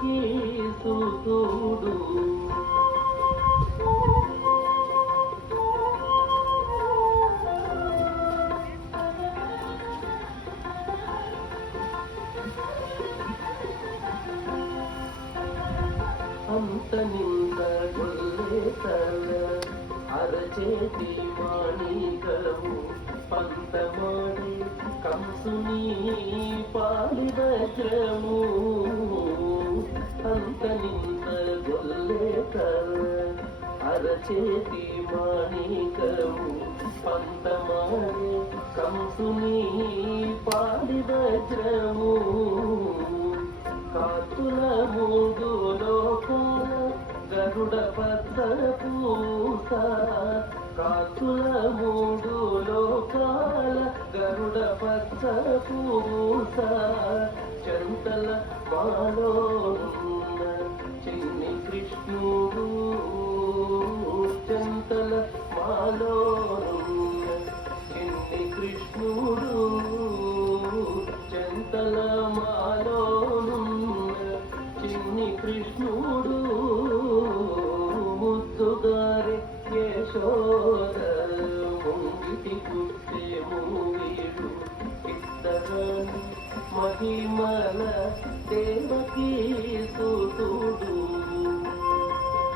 దేవకీ సుతుడు అంత నింద గొల్లేతల అరచేతి మాణికము పంతమాడి కంసుని పాలి వజ్రము అంత నింద గొల్లేతల అరచేతి మాణికము పంతమాడి కంసుని పాలి వజ్రము కాతుల మూడు లోకాల గరుడ పద్ద పూస కాతుల మూడు లోకాల గరుడ పద్ద పూస చంతల మాలోనున్న చిన్ని కృష్ణుడు చంతల మాలోనున్న చిన్ని కృష్ణుడు చంతల చిన్ని కృష్ణుడు ముద్దుగారి యశోద ముంగిటి పుట్టే మూవీడు ఇద్దరాని మహిమల దేవకీ